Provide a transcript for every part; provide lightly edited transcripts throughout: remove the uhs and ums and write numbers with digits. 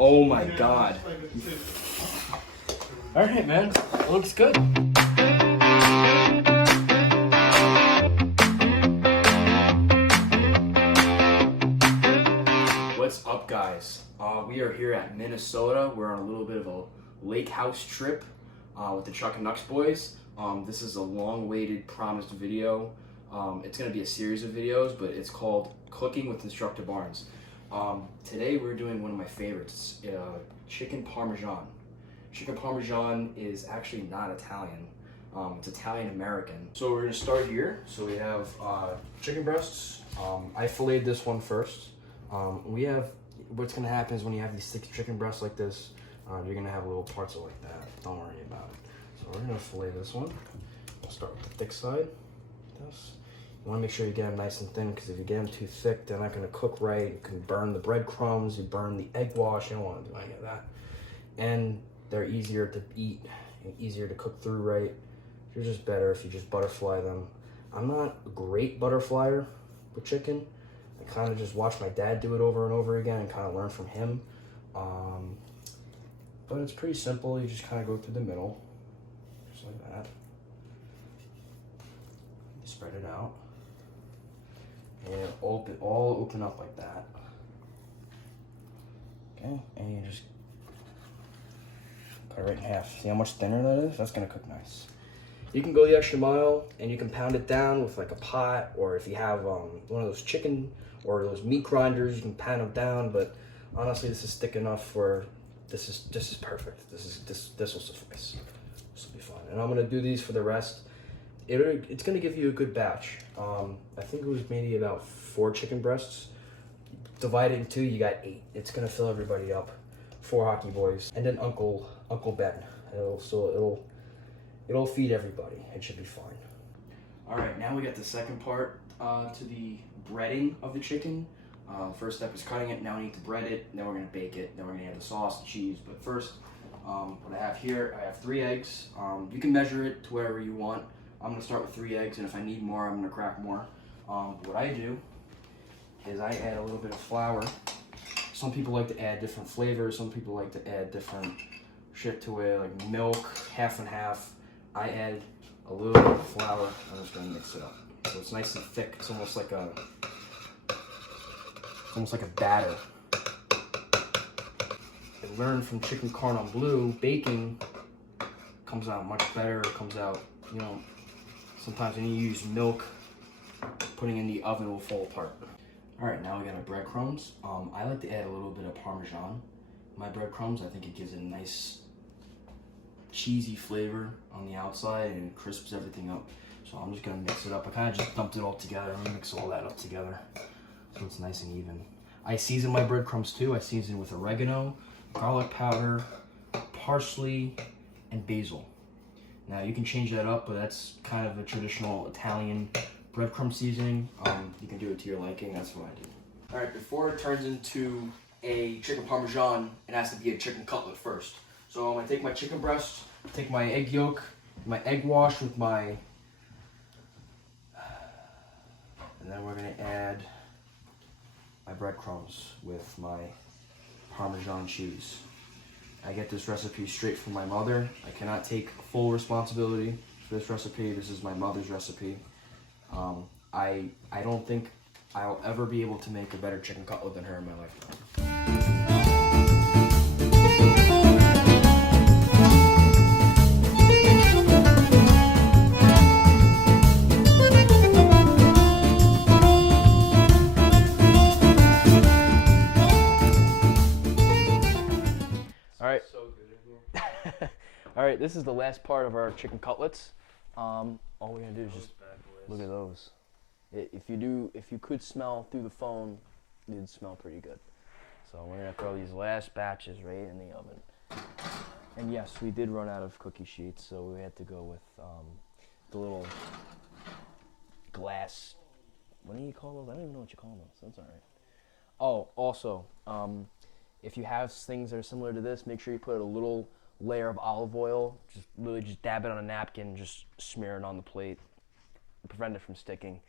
Oh my God. All right, man. It looks good. What's up, guys? We are here at Minnesota. We're on a little bit of a lake house trip with the Chuck and Knucks boys. This is a long-awaited, promised video. It's going to be a series of videos, but it's called Cooking with Instructor Barnes. Today we're doing one of my favorites, Chicken Parmesan. Chicken Parmesan is actually not Italian. It's Italian-American. So we're going to start here. So we have chicken breasts. I filleted this one first. What's going to happen is when you have these thick chicken breasts like this, you're going to have little parts of like that. Don't worry about it. So we're going to fillet this one. We'll start with the thick side. This. You want to make sure you get them nice and thin, because if you get them too thick, they're not going to cook right. You can burn the breadcrumbs, you burn the egg wash. You don't want to do any of that. And they're easier to eat and easier to cook through right. They're just better if you just butterfly them. I'm not a great butterflyer with chicken. I kind of just watch my dad do it over and over again and kind of learn from him. But it's pretty simple. You just kind of go through the middle, just like that. You spread it out. And all open up like that. Okay, and you just cut it right in half. See how much thinner that is? That's gonna cook nice. You can go the extra mile and you can pound it down with like a pot, or if you have one of those chicken or those meat grinders, you can pound them down. But honestly, this is thick enough for this is perfect. This will suffice. This will be fine. And I'm gonna do these for the rest. It's gonna give you a good batch. I think it was maybe about 4 chicken breasts. Divide it in 2, you got 8. It's gonna fill everybody up. 4 hockey boys, and then Uncle Ben. It'll feed everybody. It should be fine. All right, now we got the second part to the breading of the chicken. First step is cutting it. Now we need to bread it. Then we're gonna bake it. Then we're gonna add the sauce, the cheese. But first, what I have here, I have 3 eggs. You can measure it to wherever you want. I'm gonna start with 3 eggs, and if I need more, I'm gonna crack more. What I do is I add a little bit of flour. Some people like to add different flavors. Some people like to add different shit to it, like milk, half and half. I add a little bit of flour. I'm just gonna mix it up, so it's nice and thick. It's almost like a batter. I learned from chicken cordon bleu, baking comes out much better. It comes out, you know, sometimes when you use milk, putting in the oven will fall apart. All right, now we got our breadcrumbs. I like to add a little bit of Parmesan. My breadcrumbs, I think it gives it a nice cheesy flavor on the outside and it crisps everything up. So I'm just gonna mix it up. I kind of just dumped it all together. I'm gonna mix all that up together so it's nice and even. I season my breadcrumbs too. I season with oregano, garlic powder, parsley, and basil. Now you can change that up, but that's kind of a traditional Italian breadcrumb seasoning. You can do it to your liking. That's what I do. All right, before it turns into a chicken parmesan, it has to be a chicken cutlet first. So I'm gonna take my chicken breast, take my egg yolk, my egg wash with my, and then we're gonna add my breadcrumbs with my Parmesan cheese. I get this recipe straight from my mother. I cannot take full responsibility for this recipe. This is my mother's recipe. I don't think I'll ever be able to make a better chicken cutlet than her in my lifetime. All right. So good in here. All right, this is the last part of our chicken cutlets. All we're gonna do is just look at those. If you could smell through the phone, it'd smell pretty good. So we're gonna throw these last batches right in the oven. And yes, we did run out of cookie sheets, so we had to go with the little glass. What do you call those? I don't even know what you call those. That's all right. Oh, also, if you have things that are similar to this, make sure you put a little layer of olive oil. Just really just dab it on a napkin, just smear it on the plate, prevent it from sticking.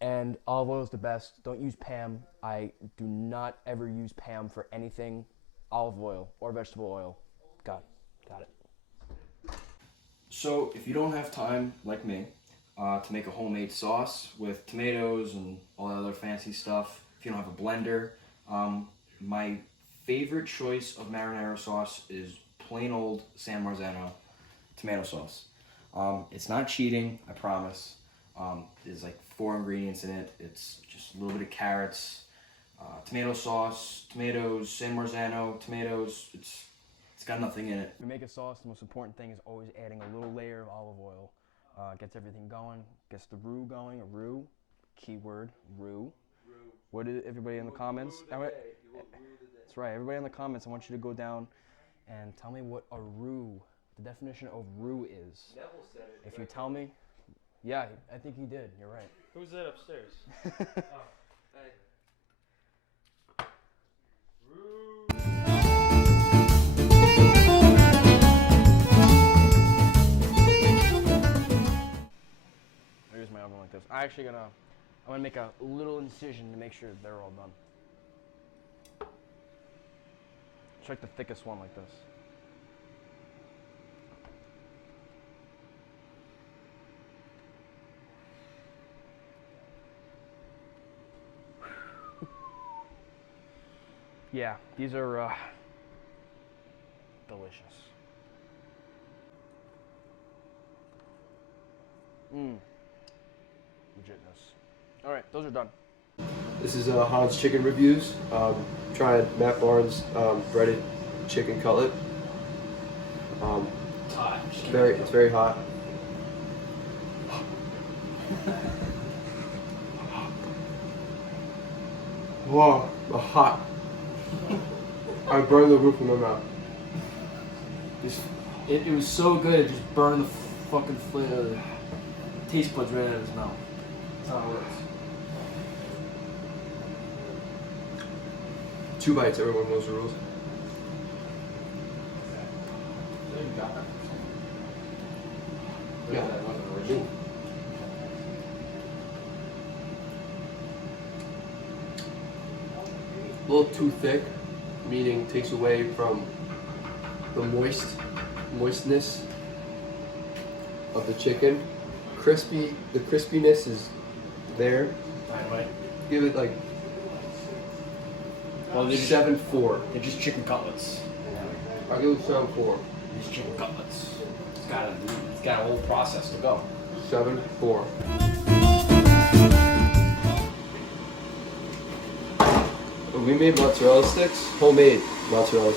And olive oil is the best. Don't use Pam. I do not ever use Pam for anything. olive oil or vegetable oil. Got it. So if you don't have time, like me, to make a homemade sauce with tomatoes and all that other fancy stuff, if you don't have a blender, my favorite choice of marinara sauce is plain old San Marzano tomato sauce. It's not cheating, I promise. There's like 4 ingredients in it. It's just a little bit of carrots, tomato sauce, tomatoes, San Marzano, tomatoes. It's got nothing in it. To make a sauce, the most important thing is always adding a little layer of olive oil. Gets everything going, gets the roux going. A roux, keyword, roux. What is everybody in the comments? That's right, everybody in the comments, I want you to go down and tell me what a roux, the definition of roux is. Neville said it. If you tell me, yeah, I think he did, you're right. Who's that upstairs? Oh, hey. I use my oven like this. I'm gonna make a little incision to make sure they're all done. Check the thickest one like this. Yeah, these are delicious. Legitness. All right, those are done. This is Han's Chicken Reviews. Trying Matt Barnes breaded chicken cutlet. It's hot. It's very hot. Whoa, hot. I burned the roof of my mouth. It was so good, it just burned the fucking taste buds right out of his mouth. That's how it works. 2 bites, everyone knows the rules. Yeah. A little too thick, meaning takes away from the moistness of the chicken. The crispiness is there. Dynamite. Give it like Well, 7.4. they're just chicken cutlets. I'll give it 7.4. These chicken cutlets. It's got a whole process to go. 7.4. We made mozzarella sticks, homemade mozzarella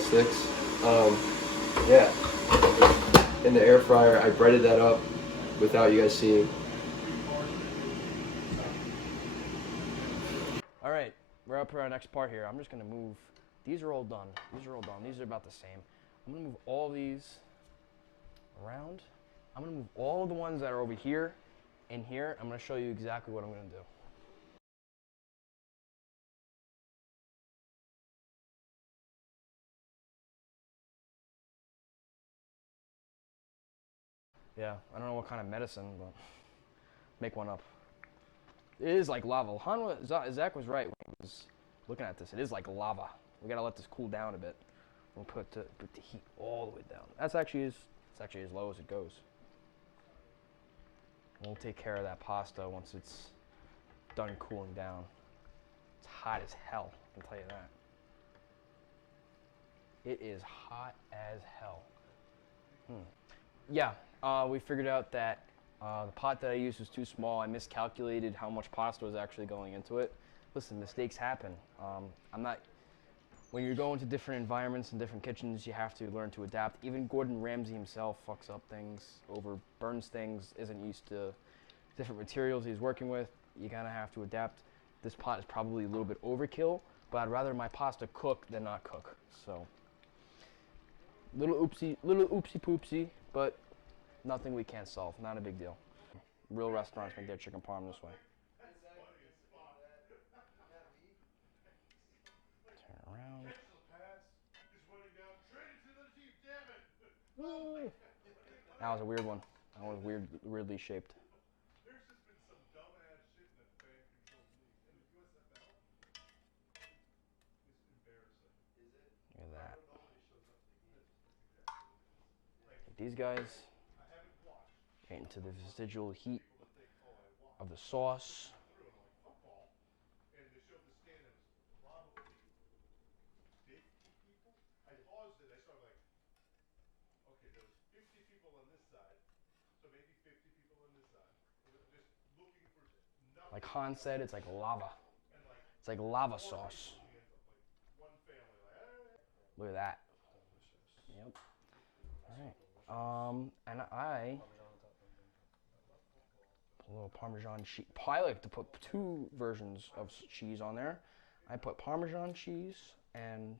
sticks. Yeah, in the air fryer. I breaded that up without you guys seeing. All right, we're up for our next part here. I'm just gonna move. These are all done. These are about the same. I'm gonna move all these around. I'm gonna move all of the ones that are over here and here. I'm gonna show you exactly what I'm gonna do. Yeah, I don't know what kind of medicine, but make one up. It is like lava. Zach was right when he was looking at this. It is like lava. We gotta let this cool down a bit. We'll put the heat all the way down. It's actually as low as it goes. We'll take care of that pasta once it's done cooling down. It's hot as hell, I can tell you that. It is hot as hell. Yeah, we figured out that the pot that I used was too small. I miscalculated how much pasta was actually going into it. Listen, mistakes happen. When you're going to different environments and different kitchens, you have to learn to adapt. Even Gordon Ramsay himself fucks up things, burns things, isn't used to different materials he's working with. You kind of have to adapt. This pot is probably a little bit overkill, but I'd rather my pasta cook than not cook. So, little oopsie poopsie, but nothing we can't solve. Not a big deal. Real restaurants make their chicken parm this way. Turn around. That was a weird one. That was weirdly shaped. these guys. Get into the residual heat of the sauce. Like Han said, it's like lava. It's like lava sauce. Look at that. Yep. All right. And I put a little Parmesan cheese. I like to put 2 versions of cheese on there. I put Parmesan cheese and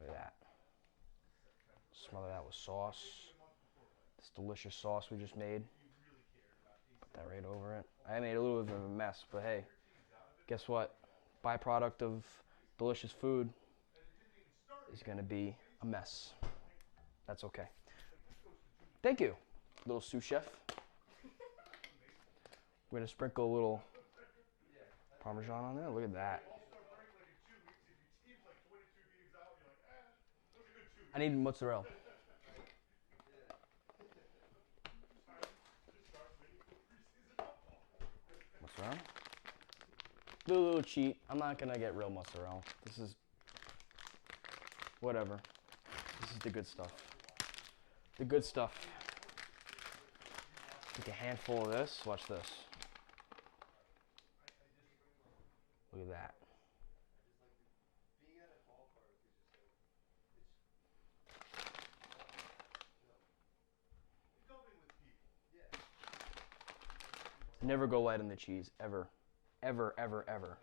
look at that. Smother that with sauce. This delicious sauce we just made. Put that right over it. I made a little bit of a mess, but hey, guess what? Byproduct of delicious food is gonna be a mess. That's okay. Thank you, little sous chef. We're gonna sprinkle a little Parmesan on there. Look at that. I need mozzarella. Mozzarella? Do a little cheat. I'm not gonna get real mozzarella. This is whatever. This is the good stuff. The good stuff. Take a handful of this. Watch this. Look at that. Never go light on the cheese, ever. Ever, ever, ever.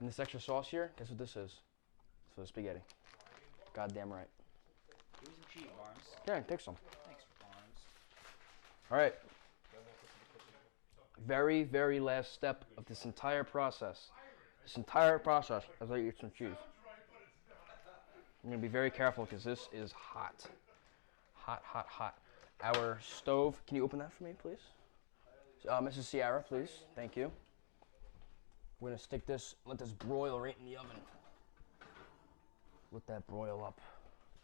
And this extra sauce here, guess what this is? It's for the spaghetti. Goddamn right. Give me some cheese, Barnes. Yeah, take some. Thanks, Barnes. All right. Very, very last step of this entire process. This entire process as I eat some cheese. I'm going to be very careful because this is hot. Hot, hot, hot. Our stove, can you open that for me, please? Mrs. Sierra, please. Thank you. We're going to stick this, let this broil right in the oven. Let that broil up.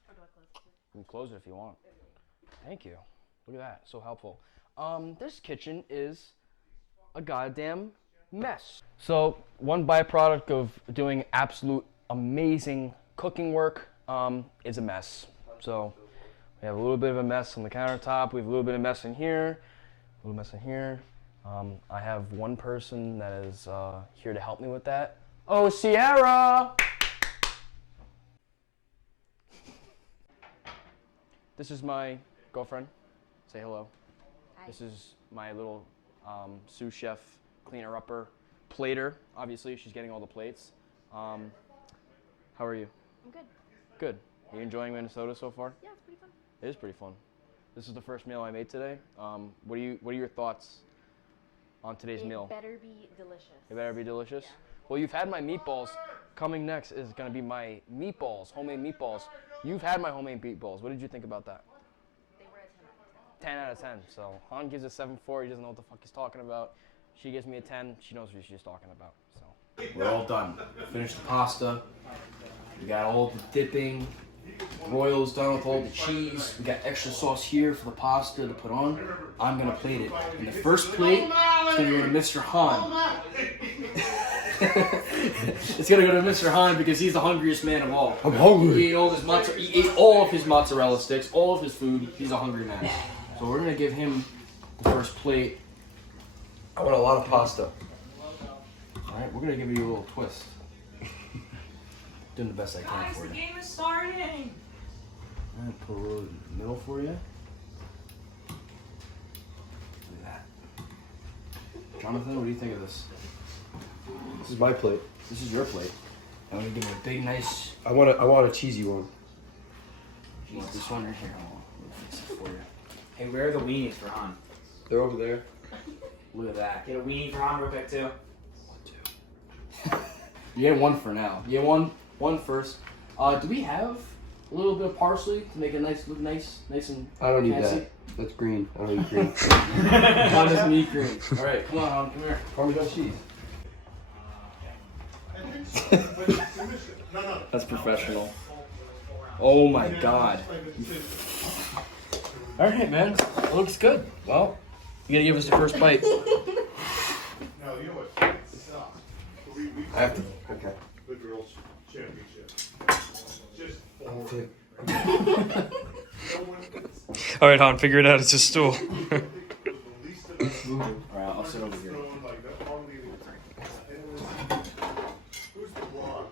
Or do I close it? You can close it if you want. Thank you. Look at that, so helpful. This kitchen is a goddamn mess. So one byproduct of doing absolute amazing cooking work is a mess. So we have a little bit of a mess on the countertop. We have a little bit of mess in here, a little mess in here. I have one person that is here to help me with that. Oh, Sierra! This is my girlfriend. Say hello. Hi. This is my little sous chef, cleaner upper, plater. Obviously, she's getting all the plates. How are you? I'm good. Good. Are you enjoying Minnesota so far? Yeah, it's pretty fun. It is pretty fun. This is the first meal I made today. What are your thoughts on today's meal? It better be delicious. It better be delicious? Yeah. Well, you've had my meatballs. Coming next is going to be my meatballs, homemade meatballs. You've had my homemade meatballs. What did you think about that? They were a 10 out of 10. 10 out of 10. So Han gives a 7.4. He doesn't know what the fuck he's talking about. She gives me a 10. She knows what she's talking about. So We're all done. Finished the pasta. We got all the dipping. Broil's done with all the cheese. We got extra sauce here for the pasta to put on. I'm gonna plate it. And the first plate is gonna go to Mr. Han. It's gonna go to Mr. Han because he's the hungriest man of all. I'm hungry. He ate all of his mozzarella sticks, all of his food. He's a hungry man. So we're gonna give him the first plate. I want a lot of pasta. Alright, we're gonna give you a little twist. Doing the best I can Guys, for the you. game is starting. I'm gonna put a little in the middle for you. Look at that. Jonathan, what do you think of this? This is my plate. This is your plate. I'm gonna give it a big, nice. I want a cheesy one. This one right here. I'll fix it for you. Hey, where are the weenies for Han? They're over there. Look at that. Get a weenie for Han real quick, too. You get one for now. You get one first. Do we have a little bit of parsley to make it look nice and I don't need fancy? that. That's green. I don't eat green. John doesn't eat green. All right, come on, come here. Parmesan cheese. That's professional. Oh my god. All right, man. It looks good. Well, you gotta give us your first bite. I have to. Okay. The girls' championship. Just All right, Han, figure it out. It's a stool. Alright, I'll sit over here. Who's the blonde?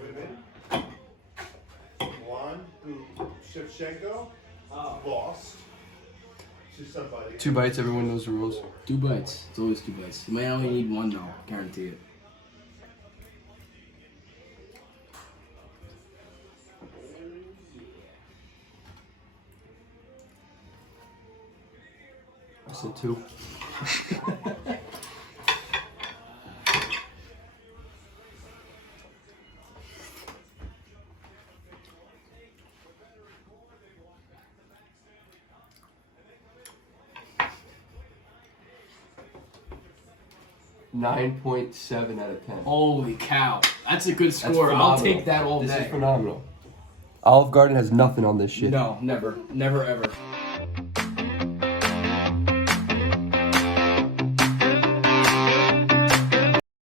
Wait a minute. Blonde who Shevchenko lost to somebody. 2 bites. Everyone knows the rules. 2 bites. It's always 2 bites. You might only need 1 though. Guarantee it. I said 2. .7 out of 10. Holy cow. That's a good That's score. I'll phenomenal. take that all This day. is phenomenal. Olive Garden has nothing on this shit. No, never. Never ever.